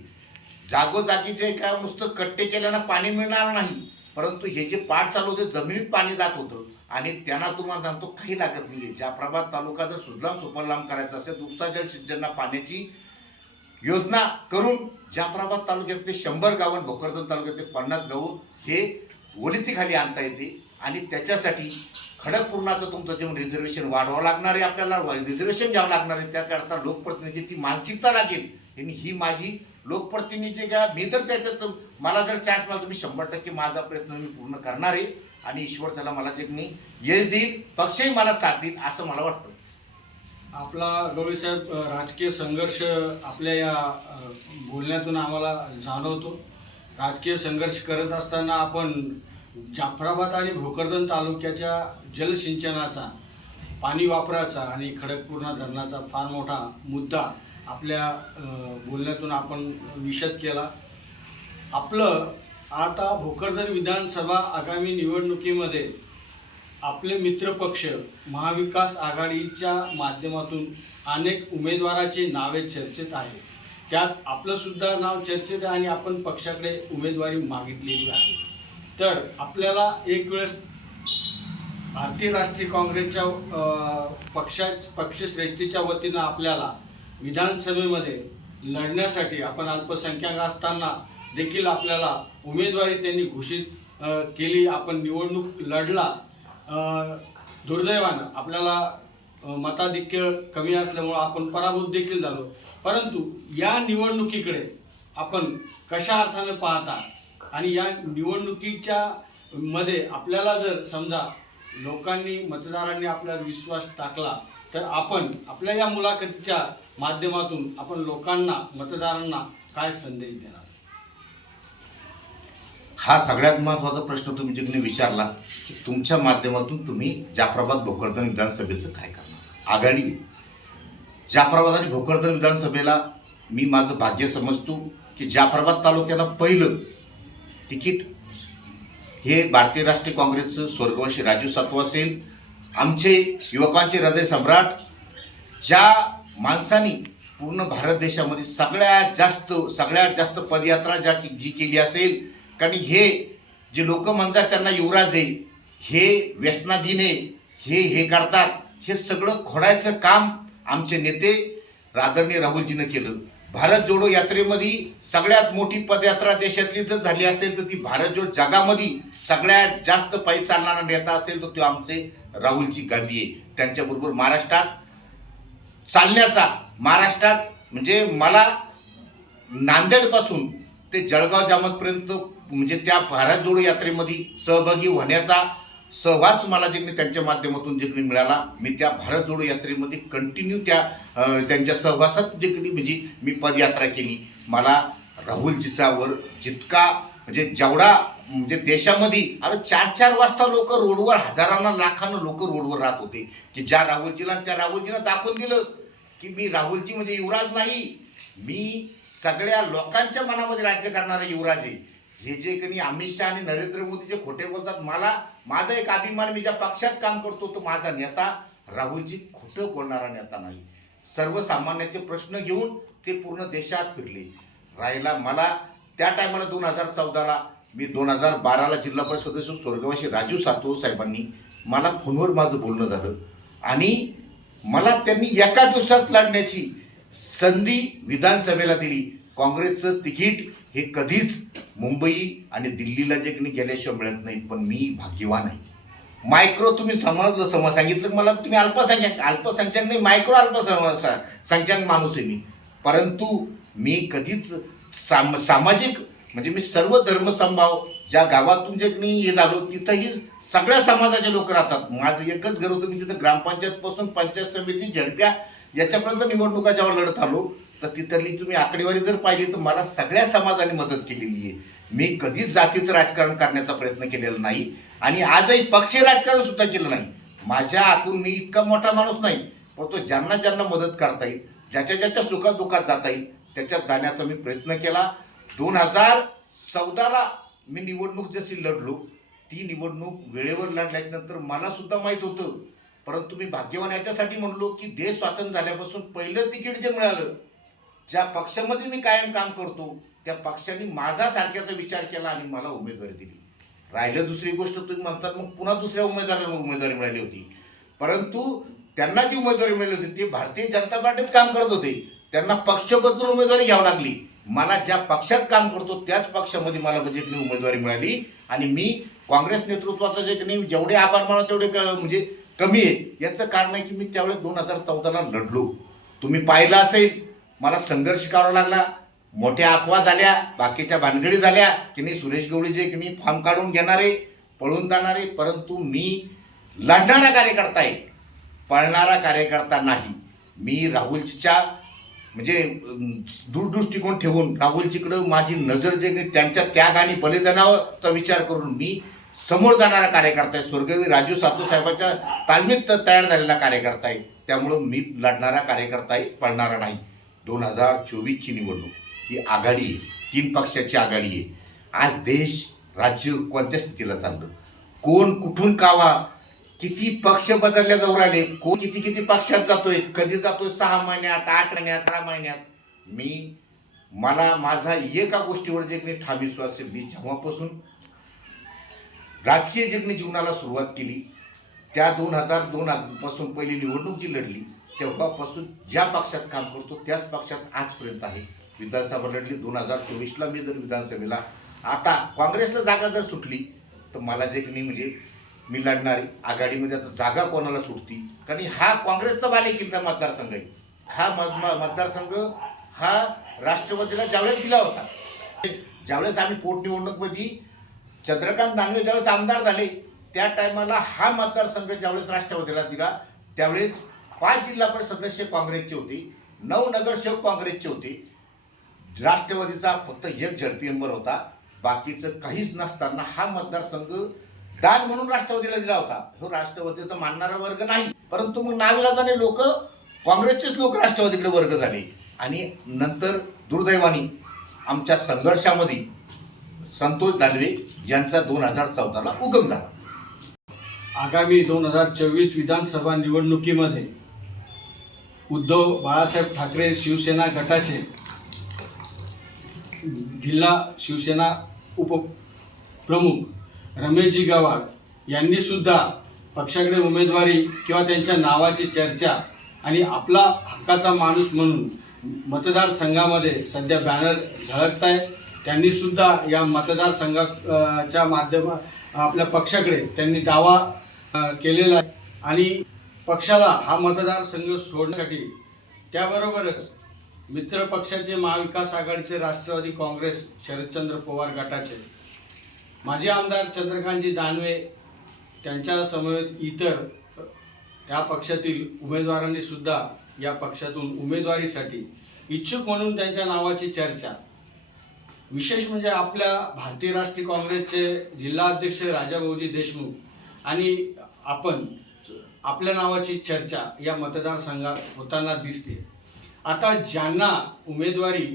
जागोजागी जे काय नुसतं कट्टे केल्यानं पाणी मिळणार नाही, परंतु हे जे पाठ चालू होते जमिनीत पाणी जात होतं आणि त्यांना तुम्हाला सांगतो काही लागत नाही. जाफराबाद तालुका जर सुजलाम सुफलाम करायचा असेल, उपसा जल सिंचनला पाण्याची योजना करून जाफराबाद तालुक्यातले 100 गावं, भोकरदन तालुक्यातले 50 गावं हे ओलितीखाली आणता येते आणि त्याच्यासाठी खडकपूर्णाचं तुमचं जेवण रिझर्वेशन वाढवावं लागणार आहे. आपल्याला रिझर्वेशन घ्यावं लागणार आहे. त्याकरता लोकप्रतिनिधी ती मानसिकता लागेल. आणि ही माझी लोकप्रतिनिधी का मी तर त्याच्यात मला जर चान्स मिळाला तर मी 100% माझा प्रयत्न मी पूर्ण करणार आहे आणि ईश्वर त्याला मला जे मी यश देईल, पक्षही मला साथ देईल असं मला वाटतं. आपला गवळीसाहेब राजकीय संघर्ष आपल्या या बोलण्यातून आम्हाला जाणवतो. राजकीय संघर्ष करत असताना आपण जाफराबाद आणि भोकरदन तालुक्याच्या जलसिंचनाचा, पाणी वापराचा आणि खडकपूर्णा धरणाचा फार मोठा मुद्दा आपल्या बोलण्यातून आपण विशद केला. आपलं आता भोकरदन विधानसभा आगामी निवडणुकीमध्ये आपले मित्रपक्ष महाविकास आघाडीच्या माध्यमातून अनेक उमेदवाराची नावे चर्चेत आहे. त्यात आपलंसुद्धा नाव चर्चेत आहे आणि आपण पक्षाकडे उमेदवारी मागितलेली आहे. तर आपल्याला एक वेळेस भारतीय राष्ट्रीय काँग्रेसच्या पक्षश्रेष्ठीच्या वतीनं आपल्याला विधानसभेमध्ये लढण्यासाठी आपण अल्पसंख्याक असताना देखील आपल्याला उमेदवारी त्यांनी घोषित केली. आपण निवडणूक लढला. दुर्दैवानं आपल्याला मताधिक्य कमी असल्यामुळं आपण पराभूत देखील झालो. परंतु या निवडणुकीकडे आपण कशा अर्थाने पाहता आणि या निवडणुकीच्या मध्ये आपल्याला जर समजा लोकांनी मतदारांनी आपल्यावर विश्वास टाकला तर आपण आपल्या या मुलाखतीच्या माध्यमातून आपण लोकांना मतदारांना काय संदेश देणार? हा सगळ्यात महत्त्वाचा प्रश्न तुम्ही जिकडे विचारला की तुमच्या माध्यमातून तुम्ही जाफराबाद भोकरदन विधानसभेचं काय करणार. आघाडी जाफराबाद आणि भोकरदन विधानसभेला मी माझं भाग्य समजतो की जाफराबाद तालुक्याला पहिलं तिकीट हे भारतीय राष्ट्रीय काँग्रेसचं स्वर्गवासी राजू सातव असेल. आमचे युवकांचे हृदय सम्राट ज्या माणसांनी पूर्ण भारत देशामध्ये सगळ्यात जास्त पदयात्रा जी केली असेल, कारण हे जे लोक म्हणतात त्यांना युवराज आहे, हे व्यसनाधीन आहे, हे करतात, हे सगळं खोडायचं काम आमचे नेते आदरणीय राहुलजीनं केलं. भारत जोडो यात्रेमध्ये सगळ्यात मोठी पदयात्रा देशातली जर झाली असेल तर ती भारत जोडो जगामध्ये सगळ्यात जास्त पायी चालणारा नेता असेल तर तो आमचे राहुलजी गांधी आहे. त्यांच्याबरोबर महाराष्ट्रात चालण्याचा, महाराष्ट्रात म्हणजे मला नांदेडपासून ते जळगाव जामोदपर्यंत म्हणजे त्या भारत जोडो यात्रेमध्ये सहभागी होण्याचा सहवास मला जे त्यांच्या माध्यमातून जे मिळाला. मी त्या भारत जोडो यात्रेमध्ये कंटिन्यू त्यांच्या सहवासात जे म्हणजे मी पदयात्रा केली. मला राहुलजीचा वर जितका म्हणजे जेवढा म्हणजे देशामध्ये अरे 4-4 वाजता लोक रोडवर हजारांना लाखांना लोक रोडवर राहत होते की ज्या राहुलजीला त्या राहुलजीनं दाखवून दिलं की मी राहुलजी म्हणजे युवराज नाही, मी सगळ्या लोकांच्या मनामध्ये राज्य करणारा युवराज आहे. हे जे काही अमित शहा आणि नरेंद्र मोदी जे खोटे बोलतात, माझा एक अभिमान, मी ज्या पक्षात काम करतो तो माझा नेता राहुलजी खोटं बोलणारा नेता नाही. सर्वसामान्याचे प्रश्न घेऊन ते पूर्ण देशात फिरले. राहिला मला त्या टायमाला 2014ला मी 2012ला जिल्हा परिषद सदस्य स्वर्गवासी राजू सातव साहेबांनी मला फोनवर माझं बोलणं झालं आणि मला त्यांनी एका दिवसात लढण्याची संधी विधानसभेला दिली. काँग्रेसचं तिकीट हे कधीच मुंबई आणि दिल्लीला जे गेल्याशिवाय मिळत नाही. पण मी भाग्यवान आहे. मायक्रो तुम्ही सांगितलं मला, तुम्ही अल्पसंख्याक नाही, मायक्रो अल्पसंख्याक माणूस आहे मी. परंतु मी कधीच सामाजिक म्हणजे मी सर्व धर्मसमभाव ज्या गावातून जे मी हे झालो तिथंही सगळ्या समाजाचे लोक राहतात. माझं एकच घर होतं, मी तिथं ग्रामपंचायतपासून पंचायत समिती झडप्या याच्यापर्यंत निवडणुका जेव्हा लढत आलो तर तिथली तुम्ही आकडेवारी जर पाहिली तर मला सगळ्या समाजाने मदत केलेली आहे. मी कधीच जातीचं राजकारण करण्याचा प्रयत्न केलेला नाही आणि आजही पक्षीय राजकारण सुद्धा केलं नाही. माझ्या हातून मी इतका मोठा माणूस नाही, पण तो ज्यांना मदत करता येईल, ज्याच्या सुखादुखात जाता येईल त्याच्यात जाण्याचा मी प्रयत्न केला. 2014ला मी निवडणूक जशी लढलो ती निवडणूक वेळेवर लढल्यानंतर मला सुद्धा माहीत होतं. परंतु मी भाग्यवान याच्यासाठी म्हणलो की देश स्वातंत्र्य झाल्यापासून पहिलं तिकीट जे मिळालं, ज्या पक्षामध्ये मी कायम काम करतो त्या पक्षाने माझा सारख्याचा विचार केला आणि मला उमेदवारी दिली. राहिलं दुसरी गोष्ट तुम्ही म्हणतात मग पुन्हा दुसऱ्या उमेदवाराला उमेदवारी मिळाली होती. परंतु त्यांना जी उमेदवारी मिळाली होती ते भारतीय जनता पार्टीत काम करत होते, त्यांना पक्ष बदलून उमेदवारी घ्यावी लागली. मला ज्या पक्षात काम करतो त्याच पक्षामध्ये मला म्हणजे उमेदवारी मिळाली आणि मी काँग्रेस नेतृत्वाचा जे जेवढे आभार मानतो तेवढे म्हणजे कमी आहे. याचं कारण आहे की मी त्यावेळेस 2014ला लढलो. तुम्ही पाहिलं असेल मला संघर्ष करावा लागला, मोठ्या अफवा झाल्या, बाकीच्या भानगडी झाल्या की नाही सुरेश गवळी जे की नाही फॉर्म काढून घेणारे, पळून जाणारे. परंतु मी लढणारा कार्यकर्ता आहे, पळणारा कार्यकर्ता नाही. मी राहुलजीच्या म्हणजे दूरदृष्टिकोन ठेवून राहुलजीकडं माझी नजर जे त्यांच्या त्याग आणि बलिदानाचा विचार करून मी समोर जाणारा कार्यकर्ता आहे. स्वर्गीय राजू सातव साहेबांच्या तालमीत तयार झालेला कार्यकर्ता आहे. त्यामुळं मी लढणारा कार्यकर्ता आहे, पळणारा नाही. 2024ची निवडणूक ही आघाडी आहे, 3 पक्षाची आघाडी आहे. आज देश राज्य कोणत्या स्थितीला चाललं, कोण कुठून कावा, किती पक्ष बदलल्या जाऊ राहिले, कोण किती पक्षात जातोय, कधी जातोय 6 महिन्यात, 8 महिन्यात, 10 महिन्यात. मला माझा एका गोष्टीवर जे काही ठाम विश्वास आहे, मी जेव्हापासून राजकीय जीवनाला सुरुवात केली त्या 2002 पासून पहिली निवडणूक जी लढली तेव्हापासून ज्या पक्षात काम करतो त्याच पक्षात आजपर्यंत आहे. विधानसभा लढली 2024ला मी जर विधानसभेला, आता काँग्रेसला जागा जर सुटली तर मला जे की म्हणजे मी लढणार आहे. आघाडीमध्ये आता जागा कोणाला सुटती, कारण हा काँग्रेसचा बालेकिल्ला मतदारसंघ आहे. हा मतदारसंघ हा राष्ट्रवादीला ज्यावेळेस दिला होता, ज्यावेळेस आम्ही पोटनिवडणुकीमध्ये चंद्रकांत दानवे ज्यावेळेस आमदार झाले त्या टायमाला हा मतदारसंघ ज्यावेळेस राष्ट्रवादीला दिला त्यावेळेस 5 जिल्हा परिषद सदस्य काँग्रेसचे होते, 9 नगरसेवक काँग्रेसचे होते. राष्ट्रवादीचा फक्त एक झडपी मेंबर होता, बाकीचं काहीच नसताना हा मतदारसंघ दान म्हणून राष्ट्रवादीला दिला होता. तो राष्ट्रवादीचा मानणारा वर्ग नाही, परंतु मग नाविलाजाने लोक काँग्रेसचेच लोक राष्ट्रवादीकडे वर्ग झाले. आणि नंतर दुर्दैवाने आमच्या संघर्षामध्ये संतोष दानवे यांचा 2014ला उगम झाला. आगामी 2024 विधानसभा निवडणुकीमध्ये उद्धव बाळासाहेब ठाकरे शिवसेना गटाचे जिल्हा शिवसेना उपप्रमुख रमेशजी गवाड यांनी सुद्धा पक्षाकडे उमेदवारी किंवा त्यांच्या नावाची चर्चा आणि आपला हक्काचा माणूस म्हणून मतदारसंघामध्ये सध्या बॅनर झळकत आहे. त्यांनी सुद्धा या मतदारसंघाच्या माध्यमात आपल्या पक्षाकडे त्यांनी दावा केलेला आहे आणि पक्षाला हा मतदारसंघ सोडण्यासाठी त्याबरोबरच मित्र पक्षाचे महाविकास आघाडीचे राष्ट्रवादी काँग्रेस शरदचंद्र पवार गटाचे माजी आमदार चंद्रकांतजी दानवे त्यांच्या समवेत इतर त्या पक्षातील उमेदवारांनी सुद्धा या पक्षातून उमेदवारीसाठी इच्छुक म्हणून त्यांच्या नावाची चर्चा. विशेष म्हणजे आपल्या भारतीय राष्ट्रीय काँग्रेसचे जिल्हा अध्यक्ष राजाभाऊजी देशमुख आणि आपण आपल्या नावाची चर्चा या मतदारसंघात होताना दिसते. आता ज्यांना उमेदवारी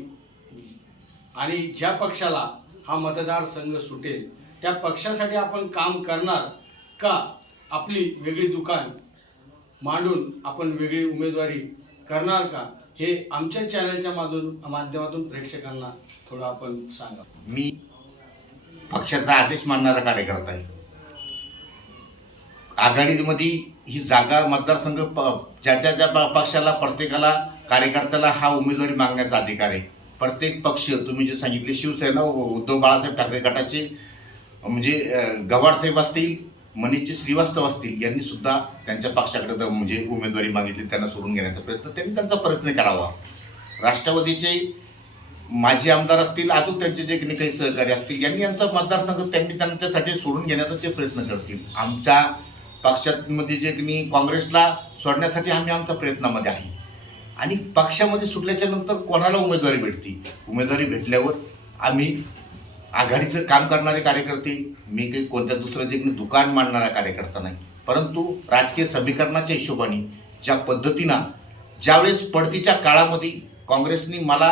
आणि ज्या पक्षाला हा मतदारसंघ सुटेल त्या पक्षासाठी आपण काम करणार का आपली वेगळी दुकान मांडून आपण वेगळी उमेदवारी करणार का, हे आमच्या चॅनलच्या माध्यमातून प्रेक्षकांना थोडं आपण सांगा. मी पक्षाचा आदेश मानणारा कार्यकर्ता आहे. आघाडीमध्ये ही जागा मतदारसंघ ज्या पक्षाला प्रत्येकाला कार्यकर्त्याला हा उमेदवारी मागण्याचा अधिकार आहे. प्रत्येक पक्ष तुम्ही जे सांगितले शिवसेना उद्धव बाळासाहेब ठाकरे गटाचे म्हणजे गवाडसाहेब असतील, मनीषजी श्रीवास्तव असतील, यांनी सुद्धा त्यांच्या पक्षाकडे म्हणजे उमेदवारी मागितली. त्यांना सोडून घेण्याचा प्रयत्न त्यांनी त्यांचा प्रयत्न करावा. राष्ट्रवादीचे माजी आमदार असतील, अजून त्यांचे जे काही सहकारी असतील, यांनी यांचा मतदारसंघ त्यांनी त्यांच्यासाठी सोडून घेण्याचा ते प्रयत्न करतील. आमच्या पक्षामध्ये जे की काँग्रेसला सोडण्यासाठी आम्ही आमच्या प्रयत्नामध्ये आहे. आणि पक्षामध्ये सुटल्याच्या नंतर कोणाला उमेदवारी भेटते, उमेदवारी भेटल्यावर आम्ही आघाडीचं काम करणारे कार्यकर्ते, मी काही कोणत्या दुसरं जे दुकान मांडणारा कार्यकर्ता नाही, परंतु राजकीय समीकरणाच्या हिशोबाने ज्या पद्धतीनं ज्यावेळेस पडतीच्या काळामध्ये काँग्रेसनी मला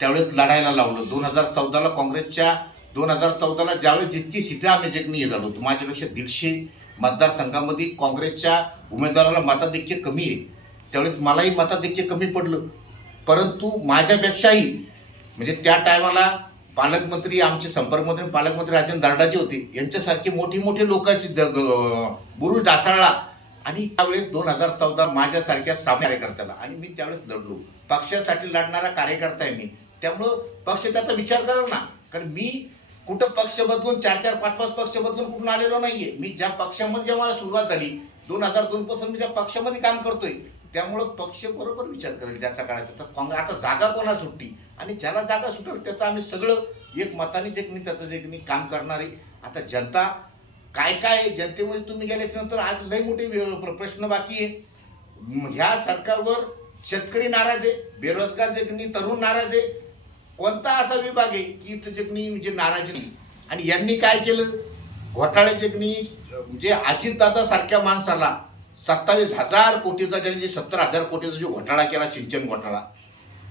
त्यावेळेस लढायला लावलं. 2014ला काँग्रेसच्या 2014ला ज्यावेळेस जितकी सीटं आम्ही जे हे झालो होतो, माझ्यापेक्षा 150 मतदारसंघामध्ये काँग्रेसच्या उमेदवाराला मताधिक्य कमी आहे. त्यावेळेस मलाही मताधिक्य कमी पडलं, परंतु माझ्यापेक्षाही म्हणजे त्या टायमाला पालकमंत्री आमचे संपर्कमंत्री पालकमंत्री राजेंद्र दार्डाजे होते, यांच्यासारखे मोठी लोकांची बुरुज ढासळला. आणि त्यावेळेस 2014 माझ्यासारख्या सामान्य कार्यकर्त्याला आणि मी त्यावेळेस लढलो. पक्षासाठी लढणारा कार्यकर्ता आहे मी, त्यामुळं पक्ष त्याचा विचार करेल ना, कारण मी कुठं पक्ष बदलून 4-4, 5-5 पक्ष बदलून कुठून आलेलो नाहीये. मी ज्या पक्षामध्ये जेव्हा सुरुवात झाली 2002 पासून मी त्या पक्षामध्ये काम करतोय, त्यामुळं पक्ष बरोबर विचार करेल ज्याचा करायचा. तर आता जागा कोणा सुटती आणि ज्याला जागा सुटेल त्याचं आम्ही सगळं एक मताने जे त्याचं जे काम करणार आहे. आता जनता काय जनतेमध्ये तुम्ही गेल्याच्यानंतर आज लई मोठे प्रश्न बाकी आहे. ह्या सरकारवर शेतकरी नाराज आहे, बेरोजगार जे तरुण नाराज आहे. कोणता असा विभाग आहे की जे नाराज नाही. आणि यांनी काय केलं, घोटाळे जे म्हणजे अजितदादा सारख्या माणसाला 27,000 कोटीचा ज्यांनी 70,000 कोटीचा जो घोटाळा केला, सिंचन घोटाळा,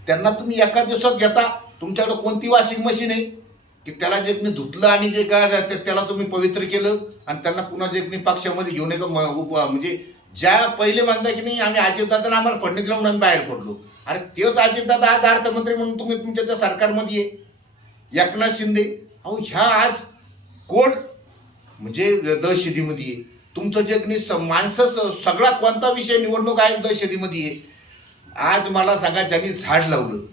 त्यांना तुम्ही एका दिवसात घेता. तुमच्याकडे कोणती वॉशिंग मशीन आहे की त्याला जे धुतलं आणि जे काय त्याला तुम्ही पवित्र केलं आणि त्यांना पुन्हा जे पक्षामध्ये घेऊन म्हणजे ज्या पहिले म्हणता की नाही आम्ही अजितदादा आम्हाला फडणवीस म्हणून आम्ही बाहेर पडलो. अरे तेच अजितदादा आज अर्थमंत्री म्हणून तुम्ही तुमच्या त्या सरकारमध्ये आहे. एकनाथ शिंदे अहो ह्या आज कोर्ट म्हणजे दहशतीमध्ये आहे. तुमचं जे माणसं सगळा कोणता विषय निवडणूक आयोग दहशतीमध्ये आहे. आज मला सांगा, ज्यांनी झाड लावलं,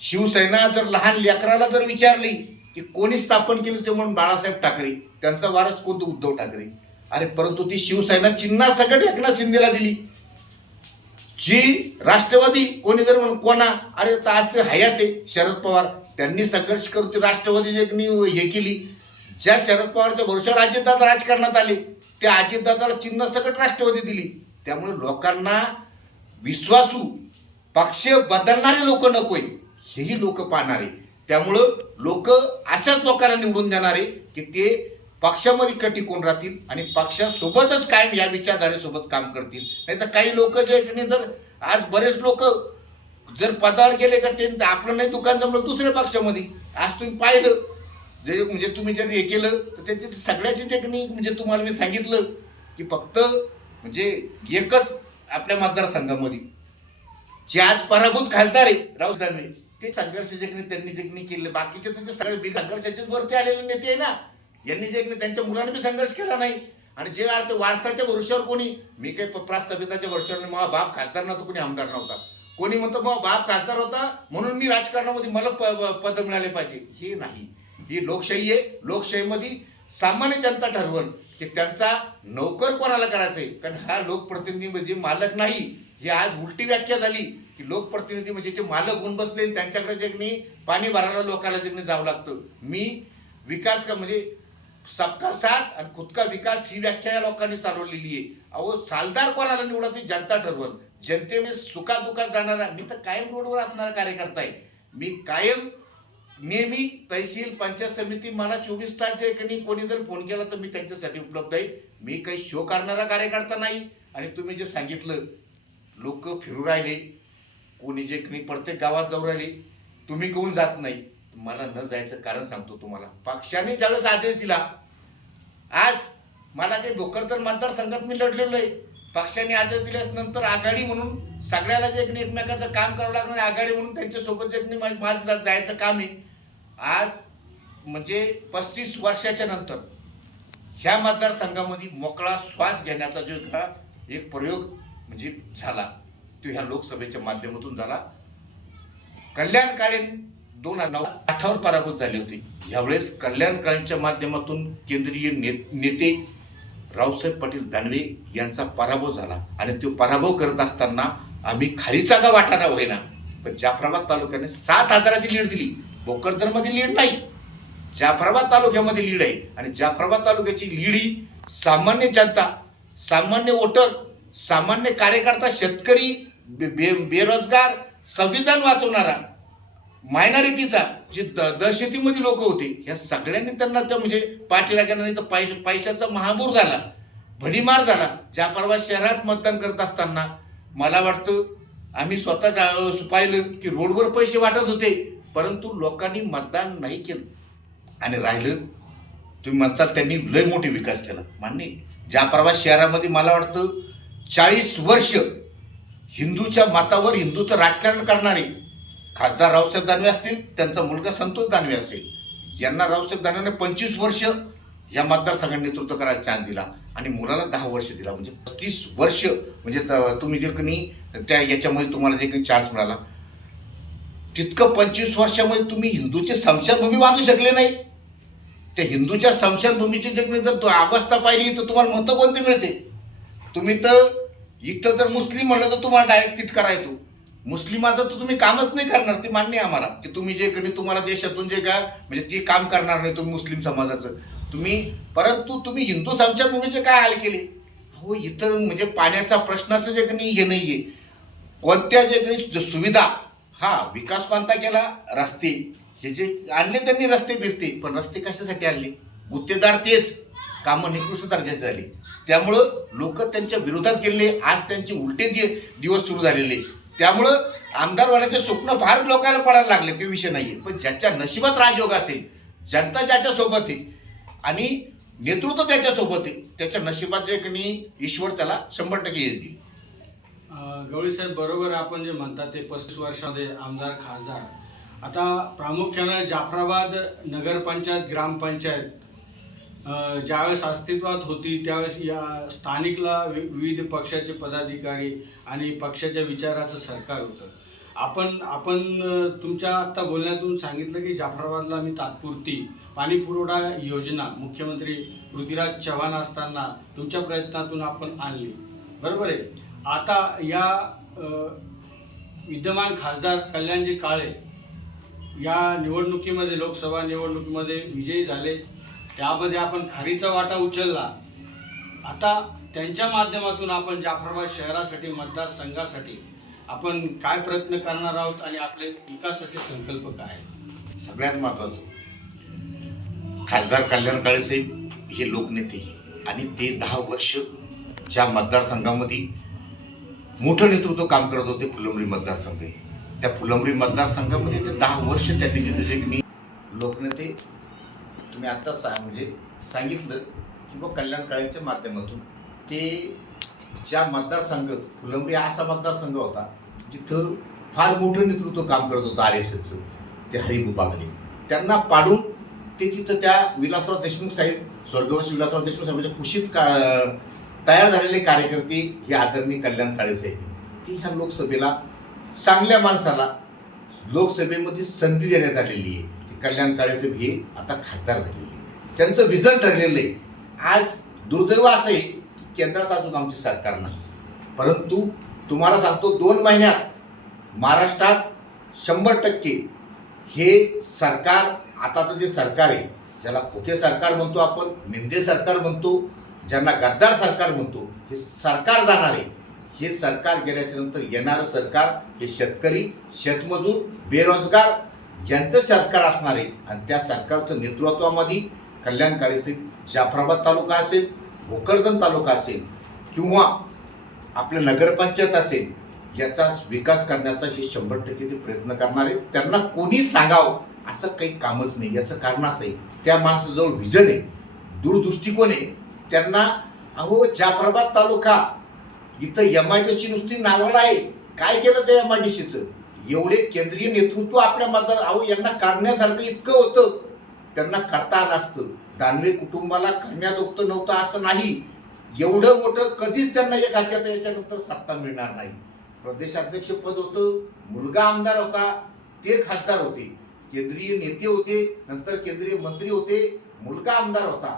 शिवसेना जर लहान लेकराला जर विचारली की कोणी स्थापन केलं ते म्हणून बाळासाहेब ठाकरे, त्यांचा वारस कोणतं उद्धव ठाकरे. अरे परंतु ती शिवसेना चिन्हासकट एकनाथ शिंदेला दिली. जी राष्ट्रवादी कोणी जर म्हणून कोणा, अरे तर आज ते हयात आहे शरद पवार, त्यांनी संघर्ष करून ती राष्ट्रवादी हे केली. ज्या शरद पवारच्या भरोश्यावर अजितदादा राजकारणात आले, त्या अजितदादाला चिन्ह सकट राष्ट्रवादी दिली. त्यामुळे लोकांना विश्वासू पक्ष बदलणारे लोक नकोय, हेही लोक पाहणारे. त्यामुळं लोक अशाच लोकांना निवडून देणारे की ते पक्षामध्ये टिकून राहतील आणि पक्षासोबतच कायम या विचारधारेसोबत काम करतील. नाही तर काही लोक जे जर आज बरेच लोक जर पदावर गेले का ते आपलं नाही दुकान जमलं दुसऱ्या पक्षामध्ये. आज तुम्ही पाहिलं जे म्हणजे तुम्ही जर हे केलं तर त्याची सगळ्याची टेक्निक म्हणजे तुम्हाला मी सांगितलं की फक्त म्हणजे एकच आपल्या मतदारसंघामध्ये जे आज पराभूत खासदार आहे राहुल दानवे, ते संघर्ष त्यांनी केले. बाकीचे तुमचे सगळे संघर्षाचेच वरती आलेले नेते आहे ना, यांनी त्यांच्या मुलांनी बी संघर्ष केला नाही. आणि जे अर्थ वारसाच्या भरोश्यावर कोणी, मी काही प्रस्थापिताच्या भरोश्यावर माझा बाप खासदार नव्हता, कोणी आमदार नव्हता, कोणी म्हणतो मग बाप खासदार होता म्हणून मी राजकारणामध्ये मला पद मिळाले पाहिजे, हे नाही. ही लोकशाही आहे. लोकशाहीमध्ये सामान्य जनता ठरवल की त्यांचा नोकर कोणाला करायचा आहे. कारण हा लोकप्रतिनिधी म्हणजे मालक नाही, ही आज उलटी व्याख्या झाली की लोकप्रतिनिधी म्हणजे ते मालक होऊन बसले, त्यांच्याकडे पाणी भरायला लोकांना जावं लागतं. मी विकास का म्हणजे सबका साथ आणि खुद का विकास ही व्याख्या या लोकांनी चालवलेली आहे. अहो सालदार कोणाला निवडा ती जनता ठरवल. जनतेने सुखादुखात जाणारा, मी तर कायम रोडवर असणारा कार्यकर्ता आहे. मी कायम नेहमी तहसील पंचायत समिती मला 24 तास जे कोणी जर फोन केला तर मी त्यांच्यासाठी उपलब्ध आहे. मी काही शो करणारा कार्यकर्ता नाही. आणि तुम्ही जे सांगितलं लोक फिरू राहिले, कोणी जे प्रत्येक गावात जाऊ राहिले, तुम्ही कोण जात नाही. मला न जायचं कारण सांगतो तुम्हाला. पक्षाने ज्यावेळेस आदेश दिला, आज मला ते भोकरदन मतदारसंघात मी लढलेलो आहे. पक्षाने आदेश दिल्यानंतर आघाडी म्हणून सगळ्याला जे एकमेकाचं काम करावं लागणार, आघाडी म्हणून त्यांच्यासोबत जे माझं जायचं काम आहे. आज म्हणजे 35 वर्षाच्या नंतर ह्या मतदारसंघामध्ये मोकळा श्वास घेण्याचा जो एक प्रयोग म्हणजे झाला, तो ह्या लोकसभेच्या माध्यमातून झाला. कल्याण काळे 2008 पराभूत झाले होते. यावेळेस कल्याण काळेंच्या माध्यमातून केंद्रीय नेते रावसाहेब पाटील दानवे यांचा पराभव झाला. आणि तो पराभव करत असताना आम्ही खारीचा वाटाणा होईना, पण जाफराबाद तालुक्याने 7,000ची लीड दिली. भोकरदनमध्ये लीड नाही, जाफराबाद तालुक्यामध्ये लीड आहे. आणि जाफराबाद तालुक्याची लीड ही सामान्य जनता, सामान्य वोटर, सामान्य कार्यकर्ता, शेतकरी, बेरोजगार, संविधान वाचवणारा, मायनॉरिटीचा, जे दहशतीमध्ये लोक होते, या सगळ्यांनी त्यांना म्हणजे पाठीला नाही तर पैशाचा महापूर झाला, भडीमार झाला. जाफराबाद शहरात मतदान करत असताना मला वाटतं आम्ही स्वतः पाहिलं की रोडवर पैसे वाटत होते, परंतु लोकांनी मतदान नाही केलं. आणि राहिलं तुम्ही म्हणतात त्यांनी लय मोठे विकास केला, मान्य. जाफराबाद शहरामध्ये मला वाटतं 40 वर्ष हिंदूच्या मतावर हिंदूचं राजकारण करणारे खासदार रावसाहेब दानवे असतील, त्यांचा मुलगा संतोष दानवे असेल, यांना रावसाहेब दानवेने 25 वर्ष या मतदारसंघाने नेतृत्व करायला चान्स दिला आणि मुलाला 10 वर्ष दिला. म्हणजे 35 वर्ष म्हणजे तुम्ही जे त्या याच्यामध्ये तुम्हाला जे चान्स मिळाला, तितकं 25 वर्षामध्ये तुम्ही हिंदूचे स्मशानभूमी बांधू शकले नाही. त्या हिंदूच्या स्मशानभूमीची जर अवस्था पाहिली तर तुम्हाला मतं कोणते मिळते. तुम्ही तर इथं जर मुस्लिम म्हणलं तर तुम्हाला डायरेक्ट तित करायचो. मुस्लिमाचं तर तुम्ही कामच नाही करणार, ते मान्य आहे आम्हाला की तुम्ही जे तुम्हाला देशातून जे काय म्हणजे ते काम करणार नाही तुम्ही मुस्लिम समाजाचं तुम्ही. परंतु तुम्ही हिंदू स्मशानभूमीचे काय हाल केले. हो इतर म्हणजे पाण्याचा प्रश्नाचं जे हे नाहीये, कोणत्या जे सुविधा, हा विकास कोणता केला, रस्ते हे जे आणले त्यांनी रस्ते दिसते, पण रस्ते कशासाठी आणले, गुत्तेदार तेच, कामं निकृष्ट दर्जाचे झाले. त्यामुळं लोक त्यांच्या विरोधात गेले. आज त्यांचे उलटे दिवस सुरू झालेले. त्यामुळं आमदार होण्याचे स्वप्न फार लोकांना पडायला लागले, ते विषय नाहीये. पण ज्याच्या नशिबात राजयोग असेल, जनता ज्याच्या सोबत आहे आणि नेतृत्व त्याच्या सोबत आहे, त्याच्या नशिबात जे ईश्वर त्याला 100% यश देईल. गवळी साहेब बरोबर आपण जे म्हणतात ते 35 वर्षामध्ये आमदार खासदार. आता प्रामुख्यानं जाफराबाद नगरपंचायत ग्रामपंचायत ज्यावेळेस अस्तित्वात होती त्यावेळेस या स्थानिकला विविध पक्षाचे पदाधिकारी आणि पक्षाच्या विचाराचं सरकार होतं. आपण आपण तुमच्या आत्ता बोलण्यातून सांगितलं की जाफराबादला मी तात्पुरती पाणी पुरवठा योजना मुख्यमंत्री पृथ्वीराज चव्हाण असताना तुमच्या प्रयत्नातून आपण आणली, बरोबर आहे. आता या विद्यमान खासदार कल्याणजी काळे या निवडणुकीमध्ये, लोकसभा निवडणुकीमध्ये विजयी झाले, त्यामध्ये आपण खारीचा वाटा उचलला. आता त्यांच्या माध्यमातून आपण जाफराबाद शहरासाठी, मतदारसंघासाठी आपण काय प्रयत्न करणार आहोत आणि आपले विकासाचे संकल्प काय आहेत? सगळ्यात महत्त्वाचं, खासदार कल्याण काळेसाहेब हे लोकनेते आणि ते 10 वर्ष ज्या मतदारसंघामध्ये मोठं नेतृत्व काम करत होते, फुलंब्री मतदारसंघ आहे. त्या फुलंब्री मतदारसंघामध्ये ते 10 वर्ष त्यांनी जे की लोकनेते तुम्ही आत्ता म्हणजे सांगितलं की बा कल्याण काळेंच्या माध्यमातून ते ज्या मतदारसंघ, फुलंब्री हा असा मतदारसंघ होता जिथं फार मोठं नेतृत्व काम करत होतं RSSचं, ते हरिभाऊ बागडे, त्यांना पाडून ते तिथं त्या विलासराव देशमुख साहेब, स्वर्गवासी विलासराव देशमुख साहेबांच्या कुशीत तयार झालेले कार्यकर्ते हे आदरणीय कल्याण काळे साहेब, की ह्या लोकसभेला चांगल्या माणसाला लोकसभेमध्ये संधी देण्यात आलेली आहे. कल्याण काळे साहेब हे आता खासदार झालेले आहे, त्यांचं विजन ठरलेलं आहे. आज दुर्दैव असं आहे की केंद्रात अजून आमचे सरकार नाही, परंतु तुम्हाला सांगतो 2 महिन्यात महाराष्ट्रात 100% हे सरकार, आताचं जे सरकार आहे, ज्याला खोके सरकार म्हणतो आपण, मिंदे सरकार म्हणतो, ज्यांना गद्दार सरकार म्हणतो, हे सरकार जाणार आहे. हे सरकार गेल्याच्या नंतर येणारं सरकार हे शेतकरी, शेतमजूर, बेरोजगार यांचं सरकार असणार आहे. आणि त्या सरकारचं नेतृत्वामध्ये कल्याण काळेसाहेब जाफराबाद तालुका असेल, भोकरदन तालुका असेल किंवा आपलं नगरपंचायत असेल, याचा विकास करण्याचा हे 100% ते प्रयत्न करणार आहेत. त्यांना कोणी सांगावं असं काही कामच नाही. याचं कारण असं आहे, त्या माणसाजवळ विजन आहे, दूरदृष्टिकोन आहे. त्यांना अहो जाफराबाद तालुका इथं MIDC नुसती नावाला आहे, काय केलं त्या MIDCचं? एवढे केंद्रीय नेतृत्व आपल्या मतदार, अहो यांना काढण्यासारखं इतकं होतं, त्यांना करता आलं असतं. दानवे कुटुंबाला करण्याजोगतं नव्हतं असं नाही, एवढं मोठं कधीच त्यांना एक हात्यात याच्यानंतर सत्ता मिळणार नाही. प्रदेशाध्यक्ष पद होतं, मुलगा आमदार होता, ते खासदार होते, केंद्रीय नेते होते, नंतर केंद्रीय मंत्री होते, मुलगा आमदार होता,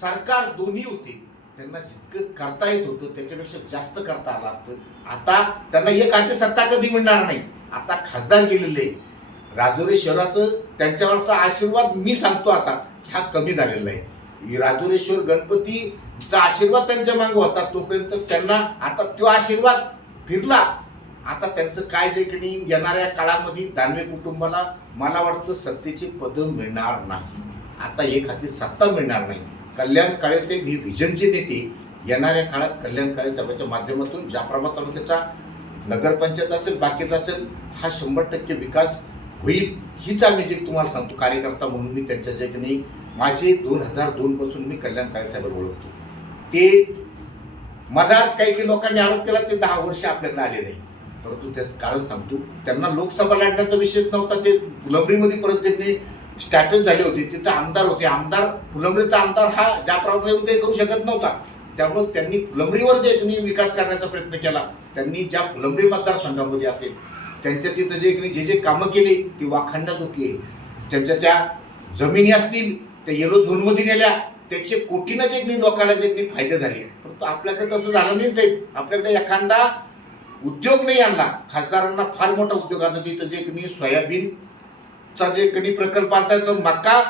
सरकार दोन्ही होते. त्यांना जितकं करता येत होतं त्याच्यापेक्षा जास्त करता आलं असतं. आता त्यांना एक हाती सत्ता कधी मिळणार नाही. आता खासदार गेलेले, राजुरी शहराचं त्यांच्यावरचा आशीर्वाद मी सांगतो आता हा कमी झालेला आहे. राजुरेश्वर गणपतीचा आशीर्वाद त्यांच्या मागे होता, तोपर्यंत त्यांना आता तो आशीर्वाद फिरला. आता त्यांचं काय जे की नाही, येणाऱ्या काळामध्ये दानवे कुटुंबाला मला वाटतं सत्तेचे पद मिळणार नाही. आता एक हाती सत्ता मिळणार नाही. कल्याण काळेसाहेब ही व्हिजनचे नेते येणाऱ्या काळात कल्याण काळेसाहेबांच्या माध्यमातून जाफराबाद तालुक्याचा नगरपंचायत असेल, बाकीचा असेल, हा 100% विकास होईल. हीच आम्ही जे तुम्हाला सांगतो, कार्यकर्ता म्हणून मी त्यांच्या जे की नाही, माझे 2002 पासून मी कल्याण काळेसाहेबांना ओळखतो. ते मधात काही लोकांनी आरोप केला, ते 10 वर्ष आपल्याकडे आले नाही, परंतु त्याचं कारण सांगतो, त्यांना लोकसभा लढण्याचा विषयच नव्हता. ते फुलंब्रीमध्ये परत त्यांनी स्टॅटस झाले होते, तिथं आमदार होते. आमदार, फुलंब्रीचा आमदार हा जाफराबादला येऊन काही करू शकत नव्हता. त्यामुळे त्यांनी फुलंब्रीवर जे विकास करण्याचा प्रयत्न केला. त्यांनी ज्या फुलंब्री मतदारसंघामध्ये असेल, त्यांच्या तिथं जे कामं केली ती वाखाणण्यात होती. त्यांच्या त्या जमिनी असतील त्या येलो झोनमध्ये नेल्या, त्याचे कोटीनं जे लोकांना जे फायदे झाले. परंतु आपल्याकडे तसं झालं नाही साहेब. आपल्याकडे एखादा उद्योग नाही आणला. खासदारांना फार मोठा उद्योग आणला, तिथं जे सोयाबीनचा जे प्रकल्प आणता येतो, मक्का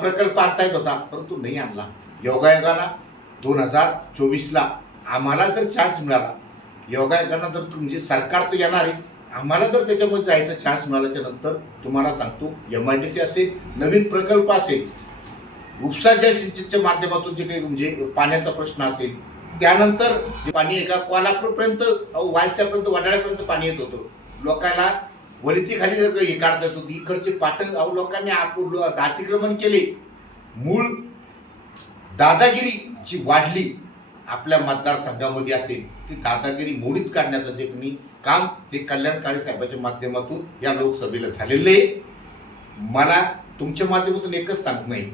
प्रकल्प आणता येत होता, परंतु नाही आणला. योगायोगाला 2024ला आम्हाला जर चान्स मिळाला, योगायोगाला जर म्हणजे सरकार तर येणार आहे, आम्हाला जर त्याच्यामध्ये जायचा चान्स मिळाल्याच्या नंतर तुम्हाला सांगतो, MIDC असेल, नवीन प्रकल्प असेल, उपसा सिंचनच्या माध्यमातून जे काही म्हणजे पाण्याचा प्रश्न असेल, त्यानंतर जे पाणी एका कोल्हापूरपर्यंत, वालच्यापर्यंत, वडाळ्यापर्यंत पाणी येत होतं. लोकांना वरती खाली हे काढता येत होती. इकडचे पाटण लोकांनी अतिक्रमण केले. मूळ दादागिरी जी वाढली आपल्या मतदारसंघामध्ये असेल, ती दादागिरी मोडीत काढण्याचं जे कोणी काम हे कल्याण काळेसाहेबांच्या माध्यमातून या लोकसभेला झालेलं आहे. मला तुमच्या माध्यमातून एकच सांगत नाही,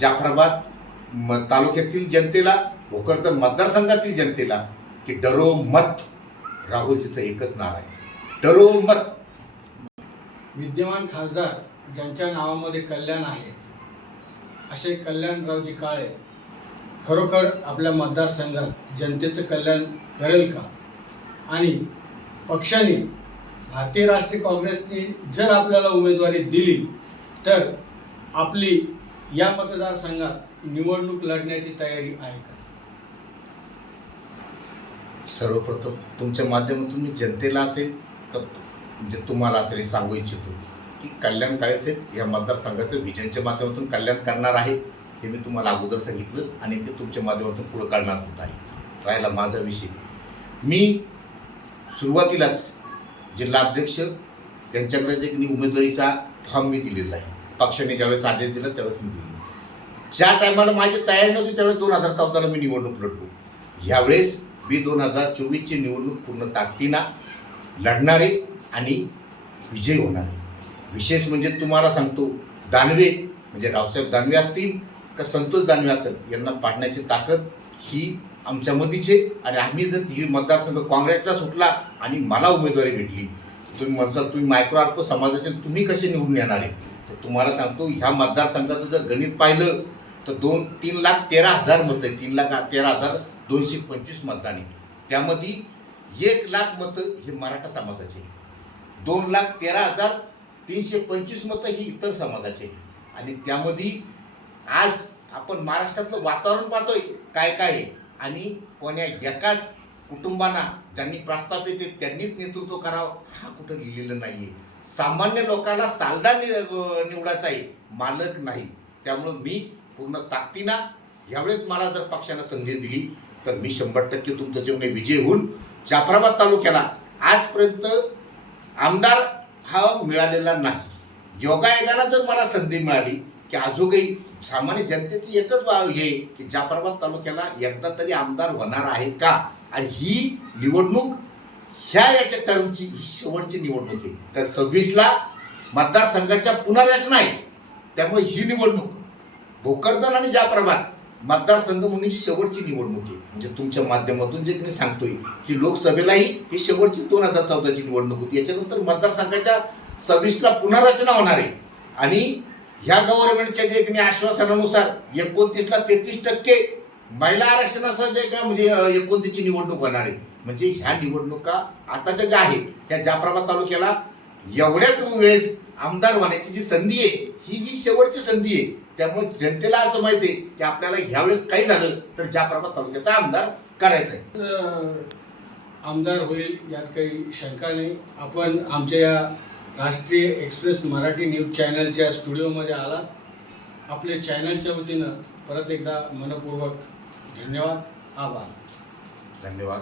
जाफराबाद तालुक्यातील जनतेला, भोकरदन मतदारसंघातील जनतेला, की डरो मत, राहुलजीचं एकच नाव आहे, डरो मत. विद्यमान खासदार ज्यांच्या नावामध्ये कल्याण आहे असे कल्याणरावजी काळे खरोखर आपल्या मतदारसंघात जनतेचं कल्याण करेल का? आणि पक्षाने भारतीय राष्ट्रीय काँग्रेसने जर आपल्याला उमेदवारी दिली तर आपली या मतदारसंघात निवडणूक लढण्याची तयारी आहे का? सर्वप्रथम तुमच्या माध्यमातून मी जनतेला असेल तर म्हणजे तुम्हाला असेल हे सांगू इच्छितो की कल्याण काळे साहेब या मतदारसंघाचं विजनच्या माध्यमातून कल्याण करणार आहे हे मी तुम्हाला अगोदर सांगितलं आणि ते तुमच्या माध्यमातून पुढे काढणार सुद्धा आहे. राहिला माझा विषय, मी सुरुवातीलाच जिल्हाध्यक्ष त्यांच्याकडे जे उमेदवारीचा फॉर्म मी दिलेला आहे. पक्षाने ज्यावेळेस आदेश दिला त्यावेळेस मी दिली. ज्या टायमाला माझी तयारी नव्हती त्यावेळेस 2014ला मी निवडणूक लढलो. यावेळेस मी 2024ची निवडणूक पूर्ण ताकदीनं लढणारे आणि विजयी होणारे. विशेष म्हणजे तुम्हाला सांगतो, दानवे म्हणजे रावसाहेब दानवे असतील का संतोष दानवे असेल यांना पाडण्याची ताकद ही आमच्यामध्येच आहे. आणि आम्ही जर ही मतदारसंघ काँग्रेसला सुटला आणि मला उमेदवारी भेटली, तुम्ही म्हणसाल तुम्ही मायक्रो अल्प समाजाचे तुम्ही कसे निवडून येणार आहे, तर तुम्हाला सांगतो ह्या मतदारसंघाचं जर गणित पाहिलं तर 3,13,000 मतं आहे. 3,13,225 मतदान आहे. त्यामध्ये 1,00,000 मतं हे मराठा समाजाचे, 2,13,325 मतं ही इतर समाजाचे आहे. आणि त्यामध्ये आज आपण महाराष्ट्रातलं वातावरण पाहतोय काय काय आहे. आणि कोण्या एकाच कुटुंबांना ज्यांनी प्रस्ताव येते त्यांनीच नेतृत्व करावं हा कुठं लिहिलेलं नाही आहे. सामान्य लोकांना सालदार निवडायचा आहे, मालक नाही. त्यामुळं मी पूर्ण ताकदीनं यावेळेस मला जर पक्षानं संधी दिली तर मी 100% तुमचं जेवणे विजय होईल. जाफराबाद तालुक्याला आजपर्यंत आमदार हा मिळालेला नाही. योगायोगानं जर मला संधी मिळाली की अजूनही सामान्य जनतेची एकच हे की जाफराबाद तालुक्याला एकदा तरी आमदार होणार आहे का. आणि ही निवडणूक याच्या टर्मची ही शेवटची निवडणूक आहे. तर 26ला मतदारसंघाच्या पुनर्रचना आहे. त्यामुळे ही निवडणूक भोकरदन आणि जाफराबाद मतदारसंघ म्हणून शेवटची निवडणूक आहे. म्हणजे तुमच्या माध्यमातून जे मी सांगतोय की लोकसभेलाही ही शेवटची 2014ची निवडणूक होती. याच्यानंतर मतदारसंघाच्या 26ला पुनर्रचना होणार आहे. आणि ह्या गव्हर्नमेंटच्या जे की आश्वासनानुसार 29ला 33% महिला आरक्षणासह जे का म्हणजे 29ची निवडणूक होणार आहे. म्हणजे ह्या निवडणुका आताच्या ज्या आहेत त्या जाफराबाद तालुक्याला एवढ्याच वेळेस आमदार होण्याची जी संधी आहे ही शेवटची संधी आहे. त्यामुळे जनतेला असं माहिती आहे की आपल्याला ह्यावेळेस काही झालं तर जाफराबाद तालुक्याचा आमदार करायचा आहे. आमदार होईल यात काही शंका नाही. आपण आमच्या या राष्ट्रीय एक्सप्रेस मराठी न्यूज चॅनलच्या स्टुडिओमध्ये आलात. आपल्या चॅनलच्या वतीनं परत एकदा मनपूर्वक धन्यवाद, आभार. धन्यवाद.